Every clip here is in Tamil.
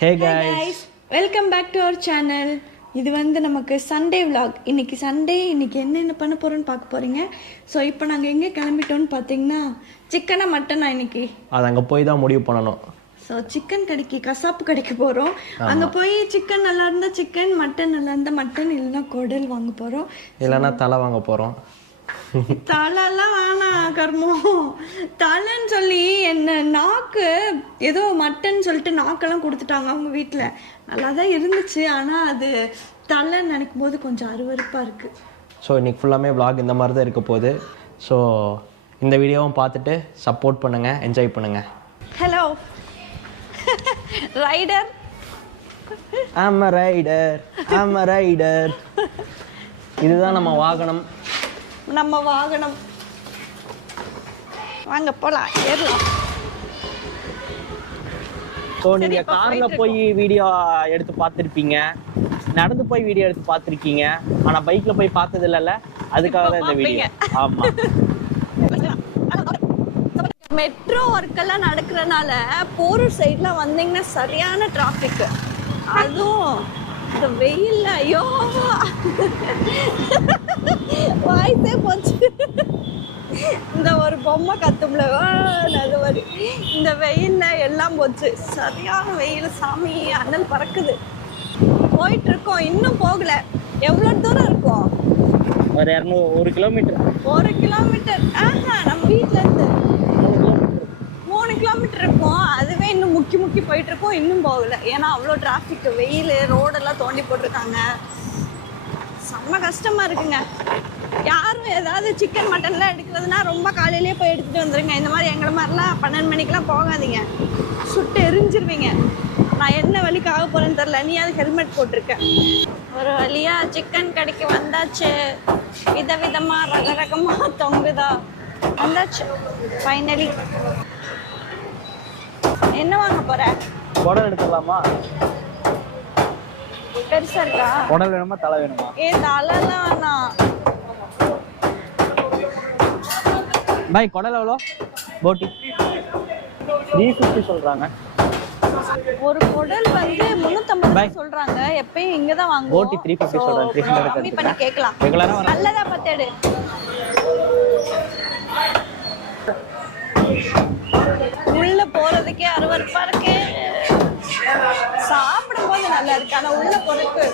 Hey guys, welcome back to our channel. இது வந்து நமக்கு சண்டே vlog. இன்னைக்கு சண்டே, இன்னைக்கு என்ன பண்ண போறோம்னு பார்க்க போறீங்க. ஸோ இப்போ நாங்கள் எங்கே கிளம்பிட்டோம்னு பார்த்தீங்கன்னா சிக்கனா மட்டனா இன்னைக்கு அது அங்கே போய் தான் முடிவு பண்ணணும். ஸோ சிக்கன் கடைக்கு, கசாப்பு கடைக்கு போகிறோம். அங்கே போய் சிக்கன் நல்லா இருந்தால் சிக்கன், மட்டன் நல்லா இருந்தால் மட்டன், இல்லைன்னா குடல் வாங்க போகிறோம், இல்லைன்னா தலை வாங்க போகிறோம். தலைலாம் வேணாம் கர்மம். தலைன்னு சொல்லி என்ன நாக்கு ஏதோ மட்டன் சொல்லிட்டு நாக்கெல்லாம் கொடுத்துட்டாங்க அவங்க வீட்டில். நல்லா தான் இருந்துச்சு, ஆனால் அது தலைன்னு நினைக்கும் போது கொஞ்சம் அருவருப்பாக இருக்குது. ஸோ இன்றைக்கி ஃபுல்லாமே vlog இந்த மாதிரி தான் இருக்க போகுது. ஸோ இந்த வீடியோவும் பார்த்துட்டு சப்போர்ட் பண்ணுங்கள், என்ஜாய் பண்ணுங்கள். Hello rider. I'm a rider, I'm a rider. இதுதான் நம்ம வாகனம். வாங்க போலாம், ஏறலாம். ஸோ நீங்கள் காரில் போய் வீடியோ எடுத்து பார்த்துருப்பீங்க, நடந்து போய் வீடியோ எடுத்து பார்த்துருக்கீங்க, ஆனால் பைக்கில் போய் பார்த்தது இல்லைல்ல, அதுக்காக தான் இந்த வீடியோ. ஆமாம், மெட்ரோ ஒர்க்கெல்லாம் நடக்கிறனால போரூர் சைட்லாம் வந்தீங்கன்னா சரியான டிராஃபிக். அதுவும் இந்த வெயில்ல ஐயோ வாய்ஸே போச்சு. இந்த ஒரு பொம்மை கத்தும்ல அது மாதிரி இந்த வெயில்ல எல்லாம் போச்சு. சரியான வெயில் சாமி, அனல் பறக்குது. போயிட்டு இருக்கோம், இன்னும் போகல. எவ்வளோ தூரம் இருக்கும்? ஒரு 1 கிலோமீட்டர். 1 கிலோமீட்டர்? நம்ம வீட்டுல இருந்து 3 கிலோமீட்டர் இருக்கும். அதுவே இன்னும் முக்கி போயிட்டு இருக்கோம், இன்னும் போகல. ஏன்னா அவ்வளோ டிராஃபிக், வெயில், ரோடெல்லாம் தோண்டி போட்டிருக்காங்க. செம்ம கஷ்டமா இருக்குங்க. யாரும் ஏதாவது சிக்கன் மட்டன்லாம் எடுக்கிறதுனா ரொம்ப காலையிலேயே போய் எடுத்துகிட்டு வந்துடுங்க. இந்த மாதிரி எங்களை மாதிரிலாம் 12 மணிக்கெலாம் போகாதீங்க, சுட்டு எரிஞ்சிருவீங்க. நான் என்ன வழிக்கு ஆக போகிறேன்னு தெரில. நீ அது ஹெல்மெட் போட்டிருக்கேன். ஒரு வழியாக சிக்கன் கடைக்கு வந்தாச்சு. விதவிதமாக ரகரகமாக தொங்குதா வந்தாச்சு ஃபைனலி. என்ன வாங்க போற? குடல் எடுத்துடலாமா? பெருசா இருக்கா? குடல் வேணுமா தலை வேணுமா? தலைலாம் வேணாம். பாய் குடல் எவ்வளோ? போட்டி 350 சொல்றாங்க. ஒரு குடல் வந்து 350 சொல்றாங்க. எப்பயும் இங்க தான் வாங்குவோம். போட்டி 350 சொல்றாங்க. 300 கம்மி பண்ணி கேட்கலாம். ரெகுலரா வர நல்லதா பத்தேடு. உள்ள போறதுக்கே அருவருப்பா இருக்கு. சாப்பிடும் போது நல்லா இருக்கு, ஆனா உள்ள போறதுக்கு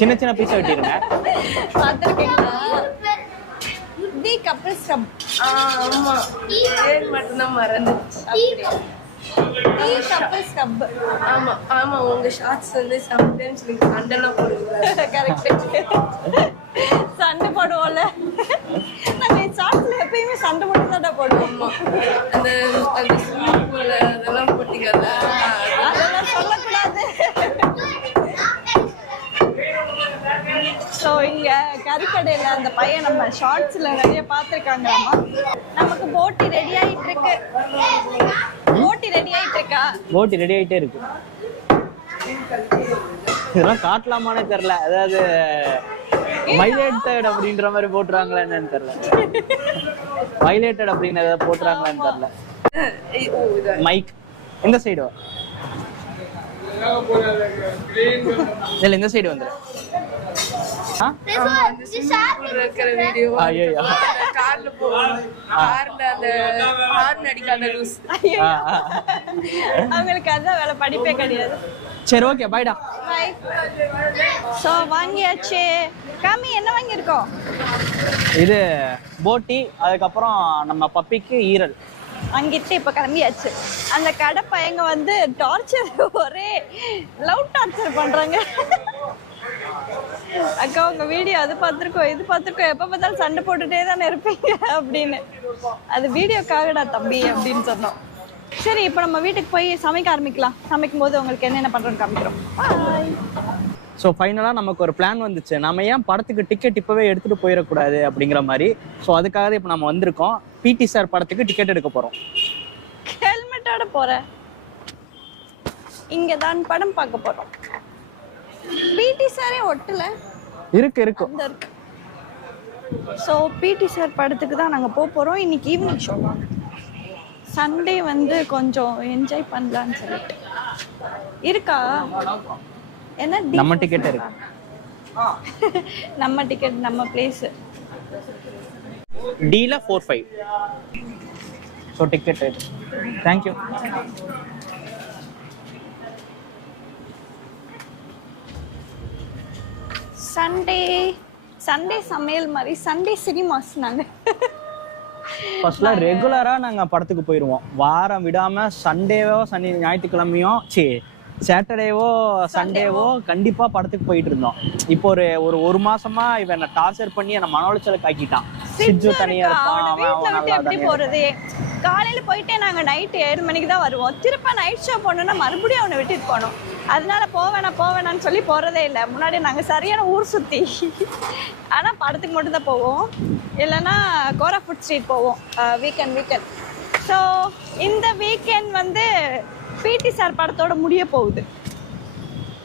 சின்ன சின்ன பீஸ் வெட்டிருங்க. பாத்துருக்கீங்களா? தி கப்பிள் ஸ்டப். ஆமா, பேர் மட்டும் தான் மறந்துச்சு. தி கப்பிள் ஸ்டப். ஆமா ஆமா, உங்க ஷார்ட்ஸ் வந்து சம்டைம்ஸ் நீங்க சண்டைலாம் போடுவீங்க. கரெக்ட், சண்டை போடுவோம்ல. நாங்க ஷார்ட்ஸ்ல எப்பயுமே சண்டை போட்டு தான் போடுவோம். அந்த அந்த ஸ்விம்மிங் பூல் அதெல்லாம் போட்டீங்கல்ல, அதெல்லாம் சொல்லக்கூடாது. ஸோ இங்கே கறிக்கடையில் அந்த பையன் நம்ம ஷார்ட்ஸில் நிறைய பார்த்துருக்காங்களாமா. நமக்கு போட்டி ரெடி ஆகிட்டு இருக்கு. போட்டி ரெடி ஆகிட்டு இருக்கா? போட்டி ரெடி ஆகிட்டே இருக்கு. இதெல்லாம் காட்டலாமானே தெரில. அதாவது மைலேட்டட் அப்படின்ற மாதிரி போட்டுறாங்களா என்னன்னு தெரியல. மைலேட்டட் அப்படின்னு ஏதாவது போட்டுறாங்களான்னு தெரியல. மைக் இந்த சைடு இல்ல, இந்த சைடு வந்துரு. இருக்கிற வீடியோ கார்ல போவோம், கார்ல அந்த ஹார்ன் அடிக்காத லூஸ். அவங்களுக்கு அதான் வேலை, படிப்பே கிடையாது. சரி, ஓகே, பாய்டா. பாய். ஸோ வாங்கியாச்சு. காமி, என்ன வாங்கியிருக்கோம்? இது போட்டி, அதுக்கப்புறம் நம்ம பப்பிக்கு ஈரல் அங்கிட்டு இப்போ கிளம்பியாச்சு. அந்த கடை பையங்க வந்து டார்ச்சர், ஒரே லவ் டார்ச்சர் பண்ணுறாங்க. அக்கா உங்க வீடியோ அது பார்த்துருக்கோம், இது பார்த்துருக்கோம், எப்போ பார்த்தாலும் சண்டை போட்டுட்டே தானே இருப்பீங்க அப்படின்னு. அது வீடியோக்காகடா தம்பி அப்படின்னு சொன்னோம். சரி, இப்போ நம்ம வீட்டுக்கு போய் சமைக்க ஆரம்பிக்கலாம். சமைக்கும் போது உங்களுக்கு என்னென்ன பண்ணுறோன்னு காமிக்கிறோம். பாய். ஸோ ஃபைனலாக நமக்கு ஒரு பிளான் வந்துச்சு. நம்ம ஏன் படத்துக்கு டிக்கெட் இப்போவே எடுத்துகிட்டு போயிடக்கூடாது அப்படிங்கிற மாதிரி. ஸோ அதுக்காக தான் இப்போ நம்ம வந்திருக்கோம். பிடி சார் படத்துக்கு டிக்கெட் எடுக்க போகிறோம். ஹெல்மெட்டோட போகிறேன். இங்கே தான் படம் பார்க்க போகிறோம். பிடி சாரே ஒட்டல. இருக்கும். அந்த இருக்கு. ஸோ பிடி சார் படத்துக்கு தான் நாங்கள் போகிறோம் இன்னைக்கு ஈவினிங் ஷோ. சண்டே வந்து கொஞ்சம் என்ஜாய் பண்ணலான்னு சொல்லிட்டு இருக்கா. என்ன நம்ம டிக்கெட் இருக்கு. நம்ம டிக்கெட் நம்ம பிளேஸ் டீல 45. So ticket rate. Thank you. Sunday சமையல் மாதிரி சண்டே சினிமாஸ் நாங்க ஃபர்ஸ்ட்ல ரெகுலரா நாங்க படத்துக்கு போயிருவோம். வாரம் விடாம சண்டேவோ ஞாயிற்றுக்கிழமையோ சாட்டர்டேவோ சண்டேவோ கண்டிப்பா படத்துக்கு போயிட்டு இருந்தோம். இப்போ ஒரு மாசமா இவன் என்ன டார்ச்சர் பண்ணி என்ன மன உளைச்சலுக்கு ஆக்கிட்டான். சிஜு தனியா இருப்பான். எப்படி போறது? காலையில போயிட்டே நாங்க நைட் 7 மணிக்கு தான் வருவோம். திருப்ப நைட் ஷோ போனோம்னா மறுபடியும் அவனை விட்டுட்டு போனோம். அதனால போவேணான்னு சொல்லி போறதே இல்லை. முன்னாடி நாங்க சரியான ஊர் சுத்தி. ஆனா படத்துக்கு மட்டும் தான் போவோம், இல்லைன்னா கோரா ஃபுட் ஸ்ட்ரீட் போவோம் வீக்கெண்ட். ஸோ இந்த வீக்கெண்ட் வந்து பிடி சார் படத்தோட முடிய போகுது.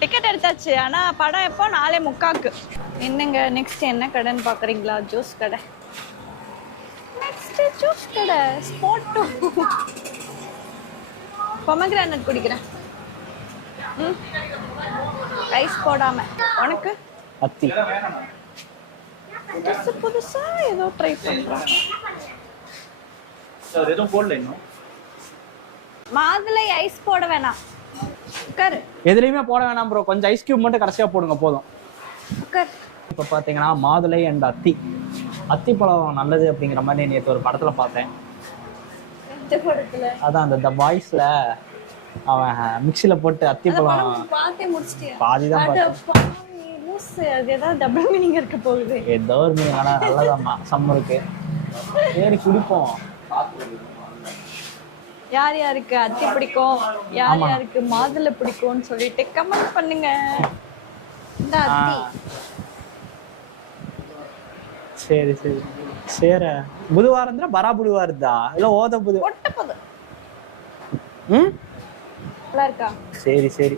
டிக்கெட் எடுத்தாச்சு, ஆனா படம் எப்போ 4:45. என்னங்க நெக்ஸ்ட் என்ன கடைன்னு பாக்குறீங்களா? ஜூஸ் கடை. நெக்ஸ்ட் ஜூஸ் கடை ஸ்பாட். பொமக்ரானட் குடிக்கிறேன். ஐஸ் போடாம. உனக்கு அத்தி புதுசா ஏதோ ட்ரை பண்றோம். எதுவும் போடல இன்னும். மாதுளை ஐஸ் போட வேணாம். உட்காரு. எதுலையுமே போட வேணாம் ப்ரோ. கொஞ்சம் ஐஸ் கியூப் மட்டும் கடைசியா போடுங்க போதும். உட்காரு. இப்போ பார்த்தீங்கன்னா மாதுளை அண்ட் அத்திப்பழம் நல்லது அப்படிங்கிற மாதிரி நேற்று ஒரு படத்துல பார்த்தேன். அதான் அந்த வாய்ஸ்ல அவன் மிக்சில போட்டு அத்திப்பழம் பார்த்தே முடிச்சிட்டியா? பாதிதான் பார்த்தேன். அது ஏதாவது டபுள் மீனிங் இருக்க போகுது. ஏதோ ஒரு மீனிங். ஆனா நல்லதாம்மா சம்மருக்கு. சரி குடிப்போம். யார் யாருக்கு அத்தி பிடிக்கும், யார் யாருக்கு மாதுளை பிடிக்கும்னு சொல்லிட்டு கமெண்ட் பண்ணுங்க. இந்த அத்தி. சரி சேர புதுவாரம்னா பரா புதுவாரதா இல்ல ஓத புது ஒட்ட போது. நல்லா இருக்கா? சரி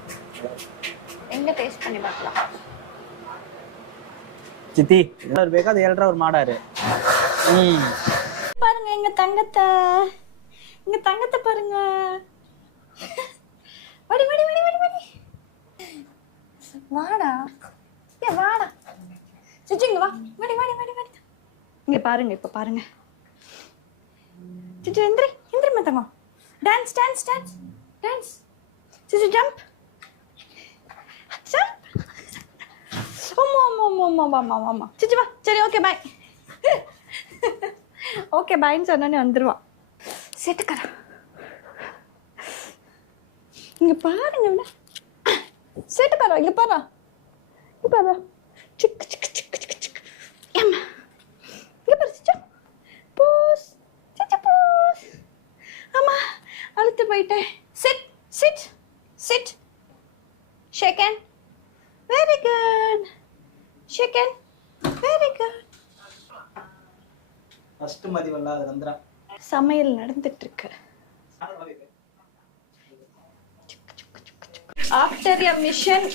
எங்க டேஸ்ட் பண்ணி பார்க்கலாம். சித்தி ஒரு பேக்காத 7.5 ஒரு மாடாரு. பாருங்க எங்க தங்கத்தை பாருங்க. வடி வாடா. வாடா சிச்சு வா. வடி இங்க பாருங்க. இப்ப பாருங்க சிச்சு. எந்திரி மத்தங்க. டான்ஸ் சிச்சு. ஜம்ப். ஆமா சிச்சு வா. சரி ஓகே பாய். ஓகே பாய்ன்னு சொன்னோன்னே வந்துருவா. செட்டுக்கறா. இங்க பாருங்க. செட்டுக்கறா. இங்க பாரு. சிக்கு ஏம்மா. இங்க பாரு சிச்சு. பூஸ். ஆமா அழுத்து போயிட்டேன். Sit. Shake hand. Very good. Shake hand. Very good. First மதிவல்ல அது வந்தற. சமையல் நடந்துட்டு இருக்கு. After your mission.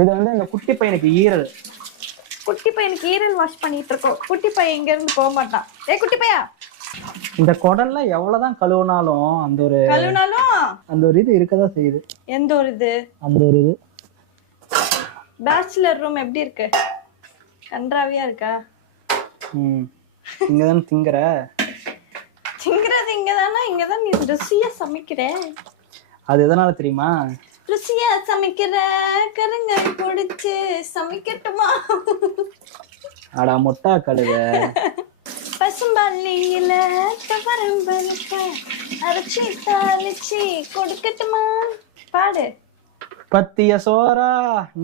இது வந்து இந்த குட்டி பையனுக்கு ஈரல். வாஷ் பண்ணிட்டு இருக்கோம். குட்டி பையன் இங்க இருந்து போக மாட்டான். குட்டி பையா, இந்த குடல்ல எவ்வளவுதான் கழுவுனாலும் அந்த ஒரு இது இருக்கதான் செய்யுது. எந்த ஒரு இது? அந்த ஒரு இது. பேச்சுலர் ரூம் எப்படி இருக்கு? கன்றாவியா இருக்கா? இங்கதான் திங்கிறது இங்கதானா? இங்கதான் நீ ருசியா சமைக்கிற. அது எதனால தெரியுமா? ருசியா சமைக்கிற கருங்க பொடிச்சு சமைக்கட்டுமா? அடா மொட்டா கழுத. பசும்பாலியில துவரம்பருப்ப அரைச்சி தாளிச்சு கொடுக்கட்டுமா? பாடு. பத்திய சோறா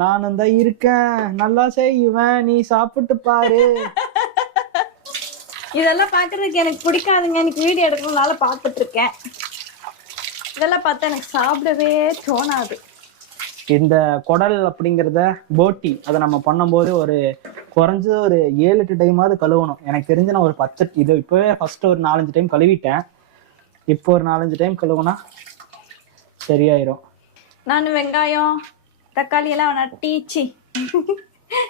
நானும் தான் இருக்கேன், நல்லா செய்வேன், நீ சாப்பிட்டு பாரு. இதெல்லாம் பாக்குறதுக்கு எனக்கு பிடிக்காதுங்க. எனக்கு வீடியோ எடுக்கிறதுனால பார்த்துட்டு இருக்கேன். இதெல்லாம் பார்த்தா எனக்கு சாப்பிடவே தோணாது. இந்த குடல் அப்படிங்கிறத போட்டி அதை நம்ம பண்ணும்போது ஒரு குறைஞ்சது ஒரு 7-8 டைமாவது கழுவணும். எனக்கு தெரிஞ்சு நான் ஒரு 10 இது இப்போவே ஃபர்ஸ்ட் ஒரு 4-5 டைம் கழுவிட்டேன். இப்போ ஒரு 4-5 டைம் கழுவுனா சரியாயிரும். நான் வெங்காயம் தக்காளி எல்லாம் நட்டிச்சு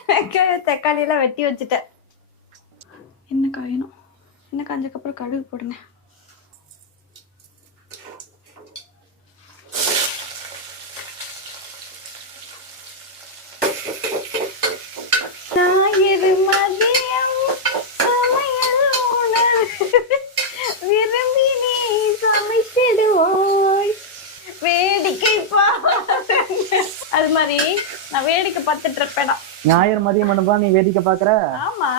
வெங்காயம் தக்காளி எல்லாம் வெட்டி வச்சுட்டேன். என்ன காயணும், என்ன காஞ்சக்கப்புறம் கடுகு போடுங்க. ஞாயிறு மதியம் சமையல் உணவு விரும்பி நீ சமைத்திடுவோய் வேடிக்கை பாருங்க. அது மாதிரி நான் வேடிக்கை பார்த்துட்டு இருப்பேனா. ஞாயிறு மதியம் பண்ணும்பா நீ வேடிக்கை பாக்குற? ஆமா,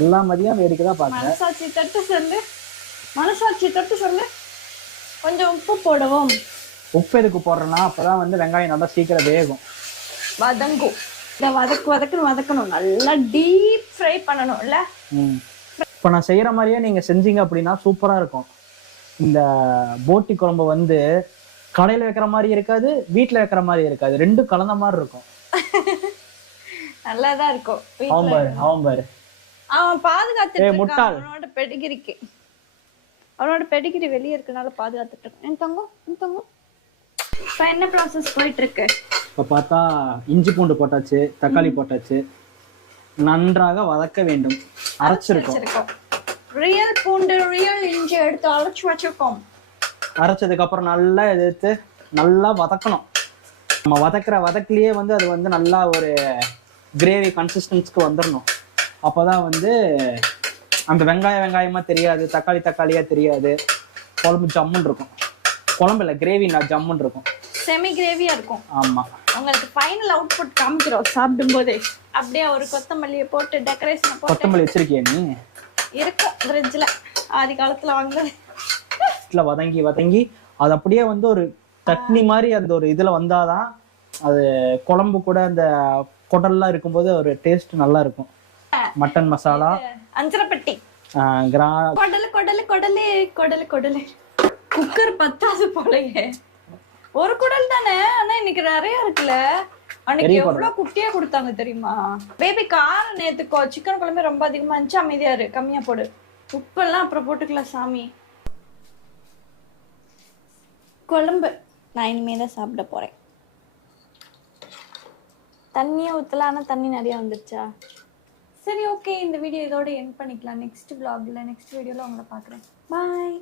எல்லா மதியம் வேடிக்கை தான் பாக்குற. மனசாட்சி தொட்டு சொல்லு, மனசாட்சி தொட்டு சொல்லு. கொஞ்சம் உப்பு போடுவோம். உப்பு எதுக்கு போடுறேன்னா அப்பதான் வந்து வெங்காயம் நல்லா சீக்கிரம் வேகும், வதங்கும். இதை வதக்கணும், நல்லா டீப் ஃப்ரை பண்ணணும்ல. இப்போ நான் செய்யற மாதிரியே நீங்க செஞ்சீங்க அப்படின்னா சூப்பரா இருக்கும். இந்த போட்டி குழம்பு வந்து கடையில வைக்கிற மாதிரி இருக்காது, வீட்டுல வைக்கிற மாதிரி இருக்காது, ரெண்டும் கலந்த மாதிரி இருக்கும். நல்லாதான் இருக்கும். அவன் பாரு அவன் பாதுகாத்துட்டு முட்டாள். அவனோட பெடிகிரி வெளியே இருக்கனால பாதுகாத்துட்டு இருக்கான். என் தங்கம் இப்ப என்ன ப்ராசஸ் போயிட்டு இருக்கு? இப்ப பார்த்தா இஞ்சி பூண்டு போட்டாச்சு, தக்காளி போட்டாச்சு, நன்றாக வதக்க வேண்டும். அரைச்சிருக்கோம். ரியல் பூண்டு ரியல் இஞ்சி எடுத்து அரைச்சு வச்சிருக்கோம். அரைச்சதுக்கு அப்புறம் நல்லா எடுத்து நல்லா வதக்கணும். நம்ம வதக்கிலேயே வந்து அது வந்து நல்லா ஒரு கிரேவி கன்சிஸ்டன்ஸ்க்கு வந்துடணும். அப்போதான் வந்து அந்த வெங்காயமா தெரியாது, தக்காளியா தெரியாது, குழம்பு ஜம்முன்னு இருக்கும். குழம்பு இல்லை, கிரேவி ஜம்முன்னு இருக்கும், செமி கிரேவியா இருக்கும். ஆமா, உங்களுக்கு ஃபைனல் அவுட்புட் காமிக்கிறோம் சாப்பிடும் போதே. அப்படியே ஒரு கொத்தமல்லியை போட்டு டெக்கரேஷன் போட்டு. கொத்தமல்லி வச்சிருக்கியா நீ? இருக்கும் ஃப்ரிட்ஜ்ல, ஆதி காலத்துல வாங்குறது. வதங்கி அது அப்படியே வந்து ஒரு சட்னி மாதிரி அந்த ஒரு இதுல வந்தாதான் அது குழம்பு கூட அந்த குடல்லாம் இருக்கும்போது ஒரு டேஸ்ட் நல்லா இருக்கும். மட்டன் மசாலா, அஞ்சரைப்பட்டி, கொடலு. குக்கர் பத்தாது போலயே. ஒரு குடல் தானே, ஆனா இன்னைக்கு நிறைய இருக்குல்ல. அன்னைக்கு எவ்வளவு குட்டியா கொடுத்தாங்க தெரியுமா? பேபி காரம் நேத்துக்கோ சிக்கன் குழம்பு ரொம்ப அதிகமா இருந்துச்சு. அமைதியா இரு, கம்மியா போடு. உப்பெல்லாம் அப்புறம் போட்டுக்கலாம் சாமி. குழம்பு நான் இனிமேதான் சாப்பிட போறேன். தண்ணியே ஊத்தல, ஆனா தண்ணி நிறைய வந்துருச்சா? சரி, ஓகே, இந்த வீடியோ இதோட எண்ட் பண்ணிக்கலாம். நெக்ஸ்ட் vlogல நெக்ஸ்ட் வீடியோல உங்களை பாக்குறேன். பாய்.